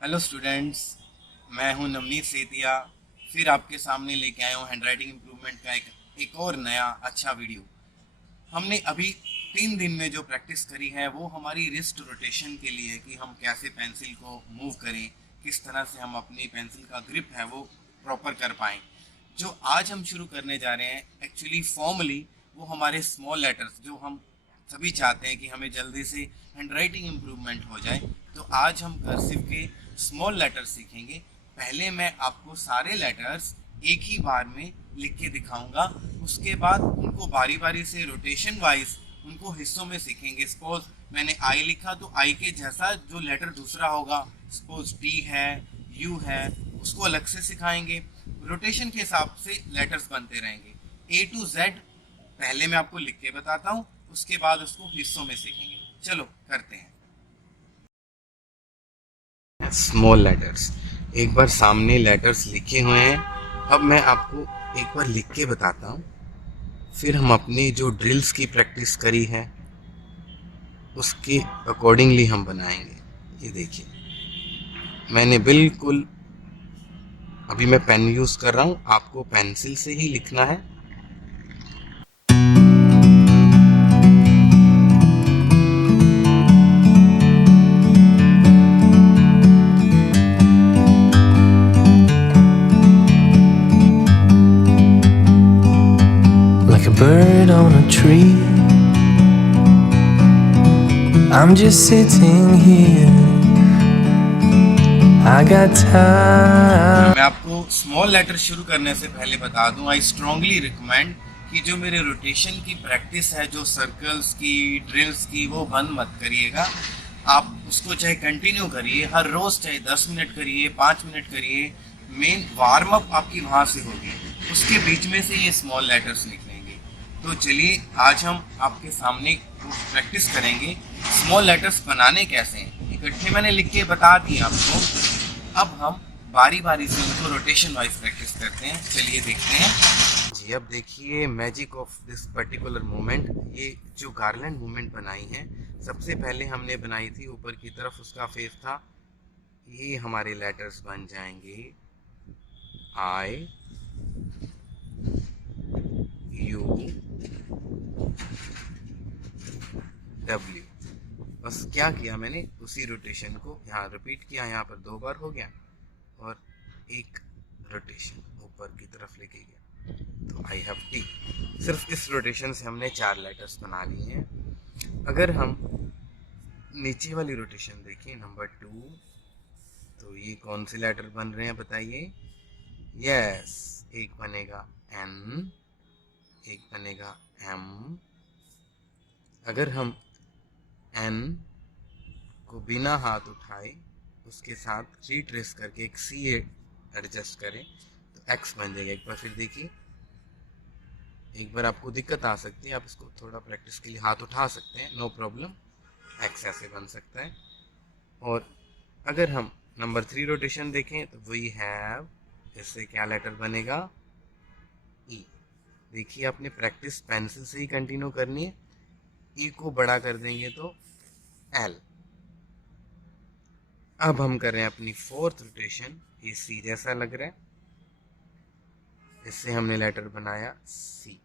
Hello students, मैं हूं नवनीत सेतिया। फिर आपके सामने लेके आया हूं हैंडराइटिंग इम्प्रूवमेंट का एक और नया अच्छा वीडियो। हमने अभी 3 दिन में जो प्रैक्टिस करी है वो हमारी रिस्ट रोटेशन के लिए है कि हम कैसे पेंसिल को मूव करें, किस तरह से हम अपनी पेंसिल का ग्रिप है वो प्रॉपर कर पाएँ। जो आज हम शुरू करने जा रहे हैं एक्चुअली फॉर्मली वो हमारे स्मॉल लेटर्स, जो हम सभी चाहते हैं कि हमें जल्दी से हैंडराइटिंग इम्प्रूवमेंट हो जाए। तो आज हम कर्सिव के स्मॉल लेटर्स सीखेंगे। पहले मैं आपको सारे लेटर्स एक ही बार में लिख के दिखाऊंगा, उसके बाद उनको बारी बारी से रोटेशन वाइज उनको हिस्सों में सीखेंगे। सपोज मैंने आई लिखा तो आई के जैसा जो लेटर दूसरा होगा, सपोज टी है, यू है, उसको अलग से सिखाएंगे। रोटेशन के हिसाब से लेटर्स बनते रहेंगे। ए टू जेड पहले मैं आपको लिख के बताता हूँ, उसके बाद उसको हिस्सों में सीखेंगे। चलो करते हैं। स्मॉल लेटर्स, एक बार सामने लेटर्स लिखे हुए हैं। अब मैं आपको एक बार लिख के बताता हूँ, फिर हम अपनी जो ड्रिल्स की प्रैक्टिस करी है उसके अकॉर्डिंगली हम बनाएंगे। ये देखिए, मैंने बिल्कुल अभी मैं पेन यूज़ कर रहा हूँ, आपको पेंसिल से ही लिखना है। Like a bird on a tree, I'm just sitting here. I got time. मैं आपको स्मॉल लेटर शुरू करने से पहले बता दूं, आई स्ट्रांगली रिकमेंड कि जो मेरे रोटेशन की प्रैक्टिस है, जो सर्कल्स की, ड्रिल्स की, वो बंद मत करिएगा। आप उसको चाहे कंटिन्यू करिए, हर रोज़ चाहे 10 मिनट करिए, 5 मिनट करिए। मेन वार्म अप आपकी वहाँ से होगी, उसके बीच में से ये स्मॉल लेटर्स निकलेंगे। तो चलिए आज हम आपके सामने प्रैक्टिस करेंगे स्मॉल लेटर्स बनाने कैसे हैं। इकट्ठे मैंने लिख के बता दिए आपको, अब हम बारी बारी से उनको रोटेशन वाइज प्रैक्टिस करते हैं। चलिए देखते हैं जी। अब देखिए magic of this particular movement. ये जो गार्लैंड मूवमेंट बनाई है, सबसे पहले हमने बनाई थी ऊपर की तरफ, उसका फेस था। ये हमारे लेटर्स बन जाएंगे आई, यू, डब्ल्यू। बस क्या किया मैंने, उसी रोटेशन को यहाँ रिपीट किया, यहाँ पर 2 बार हो गया, और एक रोटेशन ऊपर की तरफ लेके गया, तो आई हैव टी। सिर्फ इस रोटेशन से हमने 4 लेटर्स बना लिए हैं। अगर हम नीचे वाली रोटेशन देखें, नंबर 2, तो ये कौन से लेटर बन रहे हैं बताइए। यस, एक बनेगा एन, एक बनेगा एम। अगर हम एन को बिना हाथ उठाए उसके साथ रीट्रेस करके एक सी एडजस्ट करें तो एक्स बन जाएगा। एक बार फिर देखिए, एक बार आपको दिक्कत आ सकती है, आप इसको थोड़ा प्रैक्टिस के लिए हाथ उठा सकते हैं, नो प्रॉब्लम। एक्स ऐसे बन सकता है। और अगर हम नंबर 3 रोटेशन देखें तो वही हैव, इससे क्या लेटर बनेगा, ई। देखिए, आपने प्रैक्टिस पेंसिल से ही कंटिन्यू करनी है। ई को बड़ा कर देंगे तो एल। अब हम कर रहे हैं अपनी 4th रोटेशन। ये सी जैसा लग रहा है, इससे हमने लेटर बनाया सी,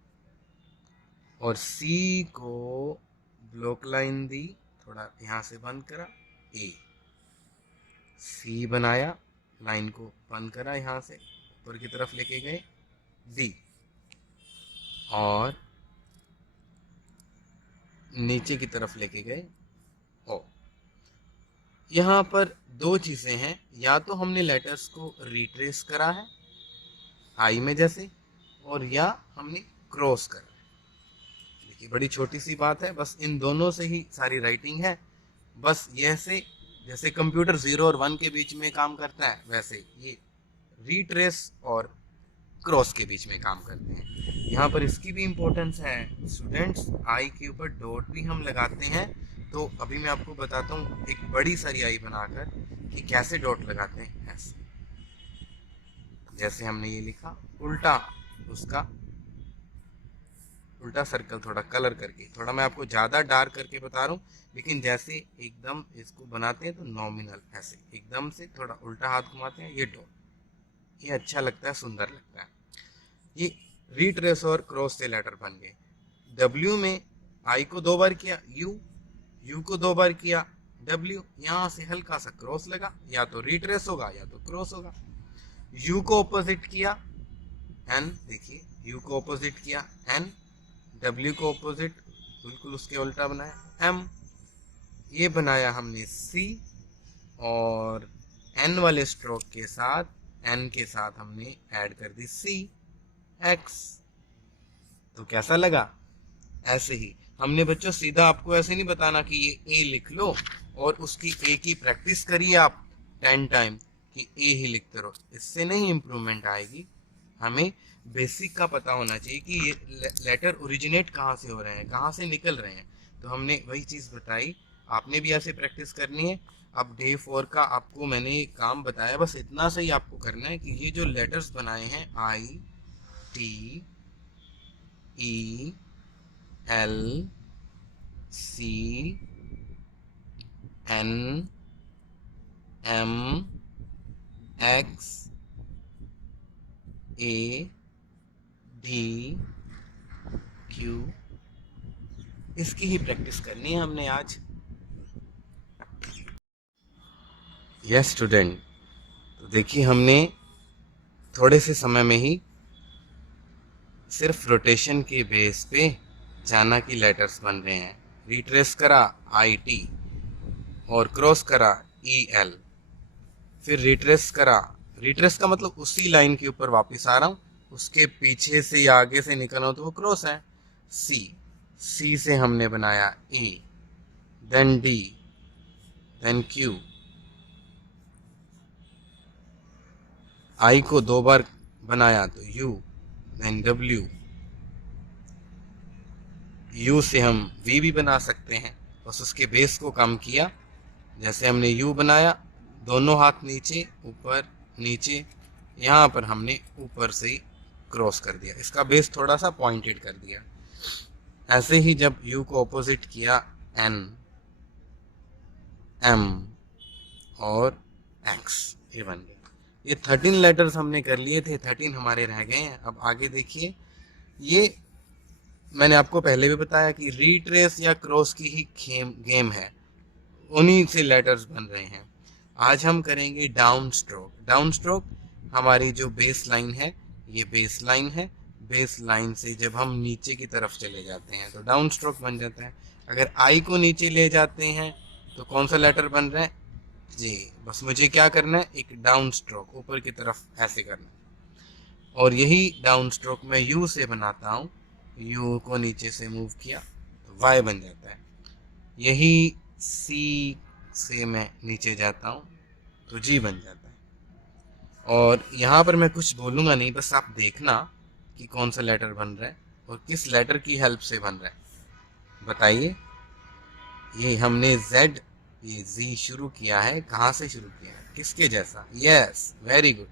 और सी को ब्लॉक लाइन दी, थोड़ा यहाँ से बंद करा, ए। सी बनाया, लाइन को बंद करा, यहाँ से ऊपर की तरफ लेके गए, डी, और नीचे की तरफ लेके गए, ओ। यहाँ पर 2 चीज़ें हैं, या तो हमने लेटर्स को रिट्रेस करा है आई में जैसे, और या हमने क्रॉस करा है। देखिए, बड़ी छोटी सी बात है, बस इन दोनों से ही सारी राइटिंग है। बस ऐसे जैसे कंप्यूटर 0 और 1 के बीच में काम करता है, वैसे ये रिट्रेस और क्रॉस के बीच में काम करते हैं। यहाँ पर इसकी भी इम्पोर्टेंस है स्टूडेंट्स, आई के ऊपर डॉट भी हम लगाते हैं। तो अभी मैं आपको बताता हूँ एक बड़ी सारी आई बनाकर कि कैसे डॉट लगाते हैं। ऐसे जैसे हमने ये लिखा, उल्टा उसका उल्टा सर्कल थोड़ा कलर करके, थोड़ा मैं आपको ज़्यादा डार्क करके बता रहा हूँ, लेकिन जैसे एकदम इसको बनाते हैं तो नॉमिनल ऐसे एकदम से थोड़ा उल्टा हाथ घुमाते हैं, ये डॉट, ये अच्छा लगता है, सुंदर लगता है। ये रिट्रेस और क्रॉस से लेटर बन गए। डब्ल्यू में आई को 2 बार किया, यू को 2 बार किया, डब्ल्यू, यहाँ से हल्का सा क्रॉस लगा, या तो रिट्रेस होगा या तो क्रॉस होगा। यू को ऑपोजिट किया, एन, देखिए यू को ऑपोजिट किया एन, डब्ल्यू को ऑपोजिट बिल्कुल उसके उल्टा बनाया एम, ये बनाया हमने सी, और एन वाले स्ट्रोक के साथ एन के साथ हमने ऐड कर दी सी एक्स। तो कैसा लगा? ऐसे ही हमने बच्चों सीधा आपको ऐसे नहीं बताना कि ये ए लिख लो और उसकी ए की प्रैक्टिस करिए आप 10 टाइम कि ए ही लिखते रहो, इससे नहीं इम्प्रूवमेंट आएगी। हमें बेसिक का पता होना चाहिए कि ये लेटर ओरिजिनेट कहाँ से हो रहे हैं, कहाँ से निकल रहे हैं। तो हमने वही चीज़ बताई, आपने भी ऐसे प्रैक्टिस करनी है। अब डे 4 का आपको मैंने काम बताया, बस इतना सही आपको करना है कि ये जो लेटर्स बनाए हैं I T E L C N M X A D Q, इसकी ही प्रैक्टिस करनी है हमने आज। यस स्टूडेंट, तो देखिए हमने थोड़े से समय में ही सिर्फ रोटेशन के बेस पे जाना कि लेटर्स बन रहे हैं। रिट्रेस करा आई टी और क्रॉस करा ई एल, फिर रिट्रेस करा, रिट्रेस का मतलब उसी लाइन के ऊपर वापस आ रहा हूँ, उसके पीछे से या आगे से निकल रहा हूँ तो वो क्रॉस है। सी, सी से हमने बनाया ए, देन डी, देन क्यू, आई को 2 बार बनाया तो यू, देन डब्ल्यू, यू से हम वी भी बना सकते हैं, बस उसके बेस को कम किया। जैसे हमने यू बनाया, दोनों हाथ नीचे ऊपर नीचे, यहाँ पर हमने ऊपर से ही क्रॉस कर दिया, इसका बेस थोड़ा सा पॉइंटेड कर दिया। ऐसे ही जब यू को ऑपोजिट किया एन, एम और एक्स, ये बन गया। ये 13 लेटर्स हमने कर लिए थे, 13 हमारे रह गए हैं। अब आगे देखिए, ये मैंने आपको पहले भी बताया कि रीट्रेस या क्रॉस की ही गेम है, उन्हीं से लेटर्स बन रहे हैं। आज हम करेंगे डाउन स्ट्रोक। डाउन स्ट्रोक हमारी जो बेस लाइन है, ये बेस लाइन है, बेस लाइन से जब हम नीचे की तरफ चले जाते हैं तो डाउन स्ट्रोक बन जाता है। अगर आई को नीचे ले जाते हैं तो कौन सा लेटर बन रहा है जी, बस मुझे क्या करना है, एक डाउन स्ट्रोक ऊपर की तरफ ऐसे करना है। और यही डाउन स्ट्रोक मैं यू से बनाता हूँ, यू को नीचे से मूव किया तो वाई बन जाता है। यही सी से मैं नीचे जाता हूँ तो जी बन जाता है। और यहाँ पर मैं कुछ बोलूँगा नहीं, बस आप देखना कि कौन सा लेटर बन रहा है और किस लेटर की हेल्प से बन रहा है, बताइए। ये हमने Z, ये Z शुरू किया है, कहाँ से शुरू किया है, किसके जैसा? यस, वेरी गुड,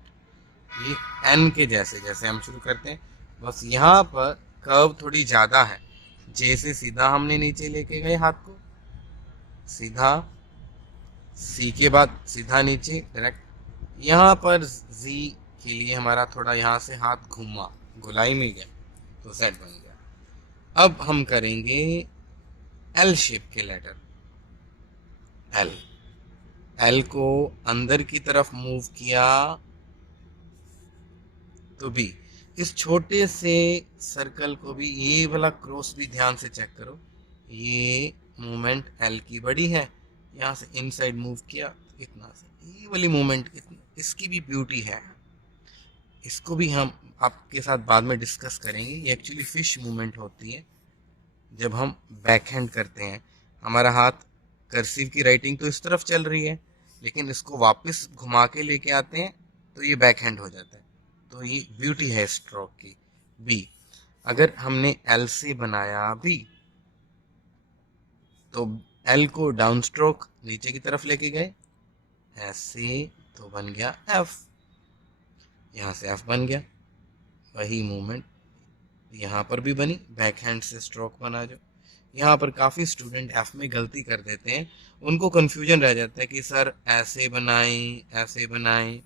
ये N के जैसे, जैसे हम शुरू करते हैं। बस यहाँ पर कर्व थोड़ी ज़्यादा है, जैसे सीधा हमने नीचे लेके गए हाथ को, सीधा, सी के बाद सीधा नीचे डायरेक्ट, यहाँ पर Z के लिए हमारा थोड़ा यहाँ से हाथ घुमा, गोलाई में गया तो Z बन गया। अब हम करेंगे L शेप के लेटर, L, L को अंदर की तरफ मूव किया तो B, इस छोटे से सर्कल को भी, ये वाला क्रॉस भी ध्यान से चेक करो, ये मूवमेंट L की बड़ी है, यहाँ से इनसाइड मूव किया इतना से, ये वाली मूवमेंट कितनी, इसकी भी ब्यूटी है, इसको भी हम आपके साथ बाद में डिस्कस करेंगे। ये एक्चुअली फिश मूवमेंट होती है जब हम बैक हैंड करते हैं, हमारा हाथ कर्सिव की राइटिंग तो इस तरफ चल रही है, लेकिन इसको वापस घुमा के लेके आते हैं तो ये बैक हैंड हो जाता है। तो ये ब्यूटी है स्ट्रोक की। बी, अगर हमने एल से बनाया बी तो एल को डाउन स्ट्रोक नीचे की तरफ लेके गए ऐसे तो बन गया एफ, यहाँ से एफ बन गया, वही मूवमेंट यहाँ पर भी बनी, बैक हैंड से स्ट्रोक बना जो। यहाँ पर काफ़ी स्टूडेंट एफ में गलती कर देते हैं, उनको कन्फ्यूजन रह जाता है कि सर ऐसे बनाएं ऐसे बनाएं।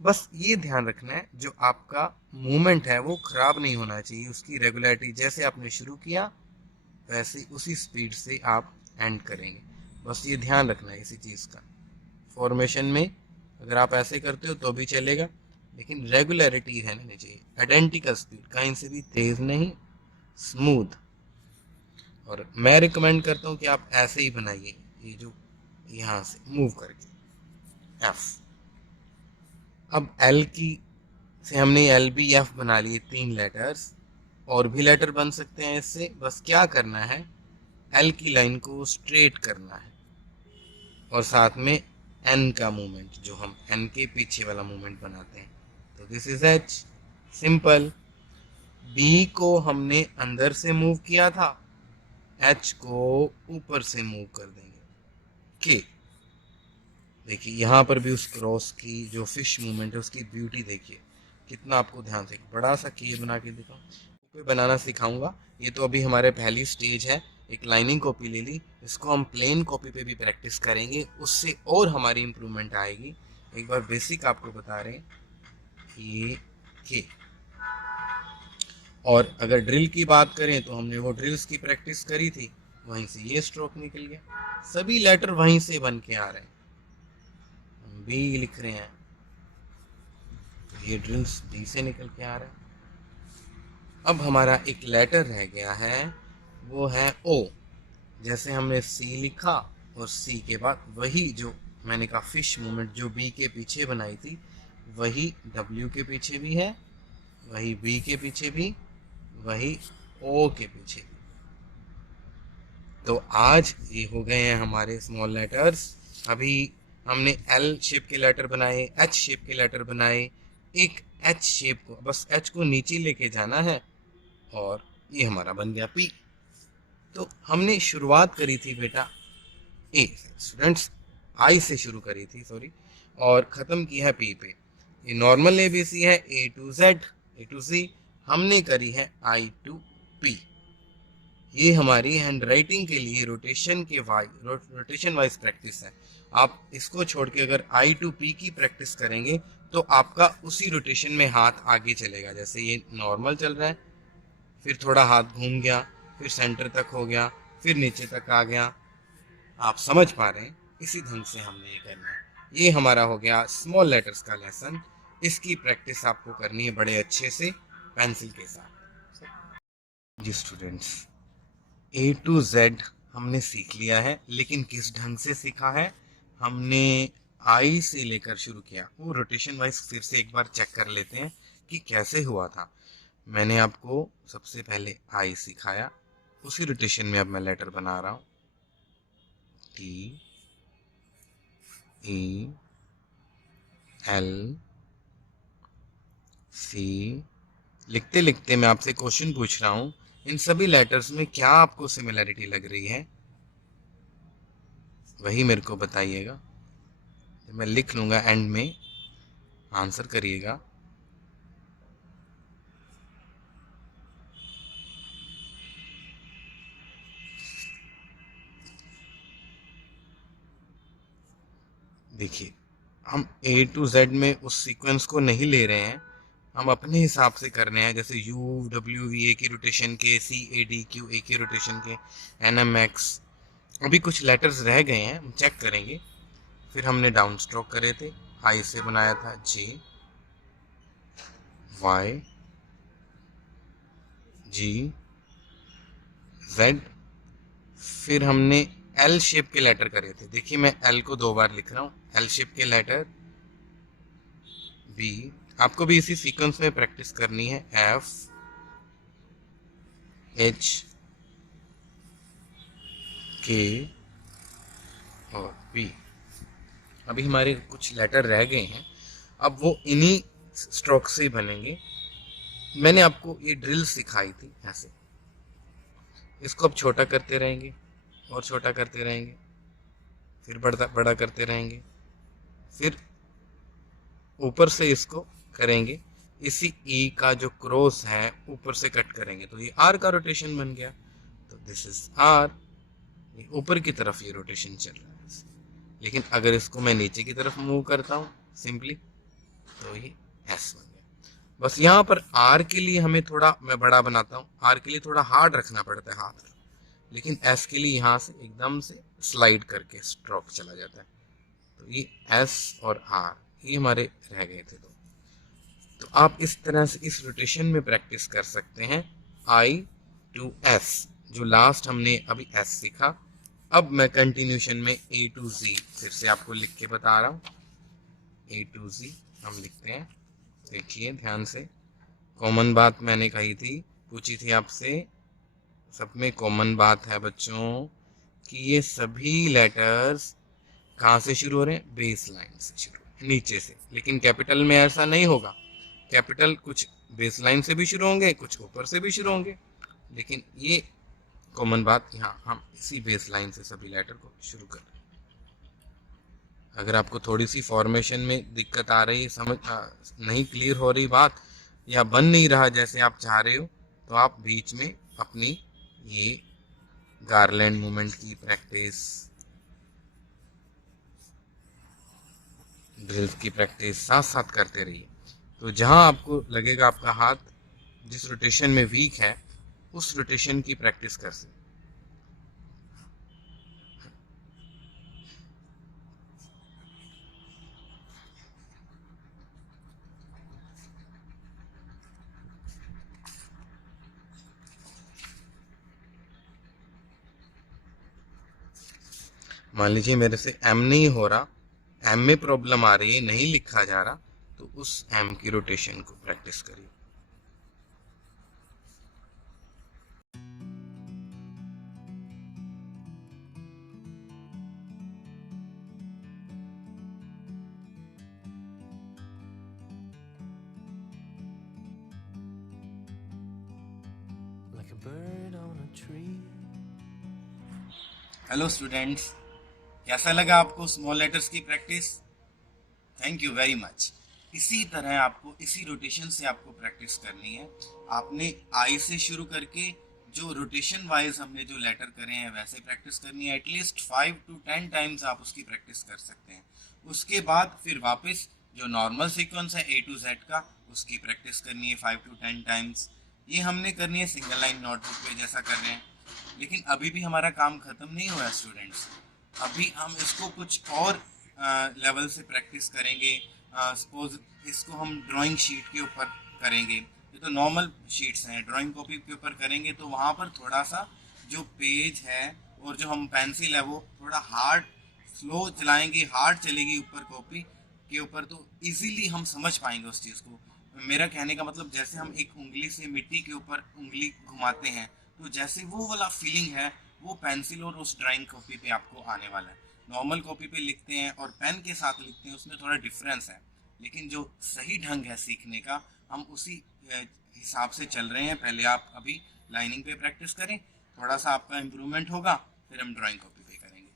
बस ये ध्यान रखना है जो आपका मूवमेंट है वो ख़राब नहीं होना चाहिए, उसकी रेगुलरिटी जैसे आपने शुरू किया वैसे उसी स्पीड से आप एंड करेंगे। बस ये ध्यान रखना है इसी चीज़ का। फॉर्मेशन में अगर आप ऐसे करते हो तो भी चलेगा, लेकिन रेगुलरिटी रहनी चाहिए, आइडेंटिकल स्पीड, कहीं से भी तेज़ नहीं, स्मूथ। और मैं रिकमेंड करता हूँ कि आप ऐसे ही बनाइए, ये जो यहाँ से मूव करके एफ। अब एल की से हमने एल बी एफ बना लिए 3 लेटर्स, और भी लेटर बन सकते हैं इससे। बस क्या करना है, एल की लाइन को स्ट्रेट करना है और साथ में एन का मूवमेंट, जो हम एन के पीछे वाला मूवमेंट बनाते हैं। तो this is H, simple. B को हमने अंदर से मूव किया था, एच को ऊपर से मूव कर देंगे। के देखिए यहाँ पर भी उस क्रॉस की जो फिश मूवमेंट है उसकी ब्यूटी देखिए कितना, आपको ध्यान से बड़ा सा के बना के दिखाऊं, पे बनाना सिखाऊंगा। ये तो अभी हमारे पहली स्टेज है, एक लाइनिंग कॉपी ले ली, इसको हम प्लेन कॉपी पे भी प्रैक्टिस करेंगे, उससे और हमारी इम्प्रूवमेंट आएगी। एक बार बेसिक आपको बता रहे हैं, ये के। और अगर ड्रिल की बात करें तो हमने वो ड्रिल्स की प्रैक्टिस करी थी, वहीं से ये स्ट्रोक निकल गया, सभी लेटर वहीं से बन के आ रहे हैं। हम बी लिख रहे हैं तो ये ड्रिल्स बी से निकल के आ रहे हैं। अब हमारा एक लेटर रह गया है, वो है ओ। जैसे हमने सी लिखा और सी के बाद वही जो मैंने कहा फिश मूवमेंट जो बी के पीछे बनाई थी, वही डब्ल्यू के पीछे भी है, वही बी के पीछे भी, वही ओ के पीछे भी। तो आज ये हो गए हैं हमारे स्मॉल लेटर्स। अभी हमने एल शेप के लेटर बनाए, एच शेप के लेटर बनाए, एक एच शेप को, बस एच को नीचे लेके जाना है और ये हमारा बन गया पी। तो हमने शुरुआत करी थी बेटा ए, स्टूडेंट्स आई से शुरू करी थी, सॉरी, और ख़त्म की है पी पे। ये नॉर्मल एबीसी है, ए टू जेड, ए टू सी, हमने करी है आई टू पी। ये हमारी हैंड राइटिंग के लिए रोटेशन वाइज प्रैक्टिस है। आप इसको छोड़ के अगर आई टू पी की प्रैक्टिस करेंगे तो आपका उसी रोटेशन में हाथ आगे चलेगा। जैसे ये नॉर्मल चल रहा है, फिर थोड़ा हाथ घूम गया, फिर सेंटर तक हो गया, फिर नीचे तक आ गया। आप समझ पा रहे हैं, इसी ढंग से हमने ये करना है। ये हमारा हो गया स्मॉल लेटर्स का लेसन। इसकी प्रैक्टिस आपको करनी है बड़े अच्छे से पेंसिल के साथ। जी स्टूडेंट्स, ए टू जेड हमने सीख लिया है, लेकिन किस ढंग से सीखा है? हमने आई से लेकर शुरू किया। वो रोटेशन वाइज फिर से एक बार चेक कर लेते हैं कि कैसे हुआ था। मैंने आपको सबसे पहले आई सिखाया, उसी रोटेशन में अब मैं लेटर बना रहा हूँ, टी ई एल सी। लिखते लिखते मैं आपसे क्वेश्चन पूछ रहा हूँ, इन सभी लेटर्स में क्या आपको सिमिलैरिटी लग रही है, वही मेरे को बताइएगा। मैं लिख लूँगा, एंड में आंसर करिएगा। देखिए, हम ए टू जेड में उस सीक्वेंस को नहीं ले रहे हैं, हम अपने हिसाब से कर रहे हैं। जैसे यू डब्ल्यू वी ए की रोटेशन के, सी ए डी क्यू ए की रोटेशन के, एन एम एक्स। अभी कुछ लेटर्स रह गए हैं, हम चेक करेंगे। फिर हमने डाउन स्ट्रोक करे थे, आई से बनाया था जे, वाई, जी, जेड। फिर हमने एल शेप के लेटर करे थे। देखिए मैं एल को 2 बार लिख रहा हूँ, एल शेप के लेटर बी। आपको भी इसी सीक्वेंस में प्रैक्टिस करनी है, एफ, एच, के और पी। अभी हमारे कुछ लेटर रह गए हैं, अब वो इन्हीं स्ट्रोक से ही बनेंगे। मैंने आपको ये ड्रिल सिखाई थी, ऐसे इसको अब छोटा करते रहेंगे और छोटा करते रहेंगे, फिर बड़ा बड़ा करते रहेंगे, फिर ऊपर से इसको करेंगे, इसी ई का जो क्रॉस है ऊपर से कट करेंगे तो ये आर का रोटेशन बन गया। तो दिस इज आर, ये ऊपर की तरफ ये रोटेशन चल रहा है। लेकिन अगर इसको मैं नीचे की तरफ मूव करता हूँ सिंपली, तो ये एस बन गया। बस यहाँ पर आर के लिए हमें थोड़ा, मैं बड़ा बनाता हूँ, आर के लिए थोड़ा हार्ड रखना पड़ता है हाथ, लेकिन एस के लिए यहाँ से एकदम से स्लाइड करके स्ट्रोक चला जाता है। तो ये एस और आर ये हमारे रह गए थे दो। तो आप इस तरह से इस रोटेशन में प्रैक्टिस कर सकते हैं आई टू एस, जो लास्ट हमने अभी एस सीखा। अब मैं कंटिन्यूशन में ए टू जी फिर से आपको लिख के बता रहा हूँ। ए टू जी हम लिखते हैं, देखिए ध्यान से। कॉमन बात मैंने कही थी, पूछी थी आपसे, सब में कॉमन बात है बच्चों कि ये सभी लेटर्स कहाँ से शुरू हो रहे हैं, बेस लाइन से शुरू, नीचे से। लेकिन कैपिटल में ऐसा नहीं होगा, कैपिटल कुछ बेस लाइन से भी शुरू होंगे, कुछ ऊपर से भी शुरू होंगे, लेकिन ये कॉमन बात, यहाँ हम इसी बेस लाइन से सभी लेटर को शुरू कर रहे हैं। अगर आपको थोड़ी सी फॉर्मेशन में दिक्कत आ रही है, समझ नहीं क्लियर हो रही बात, या बन नहीं रहा जैसे आप चाह रहे हो, तो आप बीच में अपनी ये गार्लैंड मूवमेंट की प्रैक्टिस, ड्रिल्स की प्रैक्टिस साथ साथ करते रहिए। तो जहां आपको लगेगा आपका हाथ जिस रोटेशन में वीक है, उस रोटेशन की प्रैक्टिस कर सकते। मान लीजिए मेरे से एम नहीं हो रहा, एम में प्रॉब्लम आ रही है, नहीं लिखा जा रहा, तो उस एम की रोटेशन को प्रैक्टिस करिए। like a bird on a tree. Hello students, कैसा लगा आपको स्मॉल लेटर्स की practice? Thank you very much. इसी तरह आपको इसी रोटेशन से आपको प्रैक्टिस करनी है। आपने आई से शुरू करके जो रोटेशन वाइज हमने जो लेटर करे हैं वैसे प्रैक्टिस करनी है। एटलीस्ट 5 to 10 टाइम्स आप उसकी प्रैक्टिस कर सकते हैं। उसके बाद फिर वापस जो नॉर्मल सीक्वेंस है ए टू जेड का, उसकी प्रैक्टिस करनी है 5 to 10 टाइम्स। ये हमने करनी है सिंगल लाइन नोटबुक पे जैसा कर रहे हैं। लेकिन अभी भी हमारा काम खत्म नहीं हुआ स्टूडेंट्स, अभी हम इसको कुछ और लेवल से प्रैक्टिस करेंगे। सपोज इसको हम ड्राइंग शीट के ऊपर करेंगे, ये तो नॉर्मल शीट्स हैं, ड्राइंग कॉपी के ऊपर करेंगे तो वहाँ पर थोड़ा सा जो पेज है और जो हम पेंसिल है वो थोड़ा हार्ड स्लो चलाएंगे, हार्ड चलेगी ऊपर कॉपी के ऊपर, तो इजीली हम समझ पाएंगे उस चीज़ को। मेरा कहने का मतलब जैसे हम एक उंगली से मिट्टी के ऊपर उंगली घुमाते हैं, तो जैसे वो वाला फीलिंग है वो पेंसिल और उस ड्राइंग कॉपी पे आपको आने वाला है। नॉर्मल कॉपी पे लिखते हैं और पेन के साथ लिखते हैं, उसमें थोड़ा डिफरेंस है, लेकिन जो सही ढंग है सीखने का हम उसी हिसाब से चल रहे हैं। पहले आप अभी लाइनिंग पे प्रैक्टिस करें, थोड़ा सा आपका इम्प्रूवमेंट होगा, फिर हम ड्राइंग कॉपी पे करेंगे।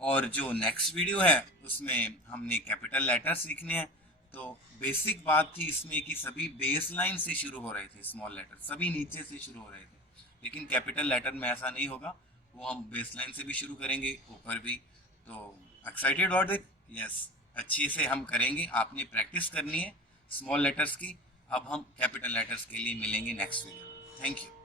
और जो नेक्स्ट वीडियो है उसमें हमने कैपिटल लेटर सीखने हैं। तो बेसिक बात थी इसमें कि सभी बेस लाइन से शुरू हो रहे थे, स्मॉल लेटर सभी नीचे से शुरू हो रहे थे, लेकिन कैपिटल लेटर में ऐसा नहीं होगा, वो हम बेस लाइन से भी शुरू करेंगे, ऊपर भी। तो एक्साइटेड अबाउट इट? यस, अच्छे से हम करेंगे। आपने प्रैक्टिस करनी है स्मॉल लेटर्स की। अब हम कैपिटल लेटर्स के लिए मिलेंगे नेक्स्ट वीडियो। Thank you.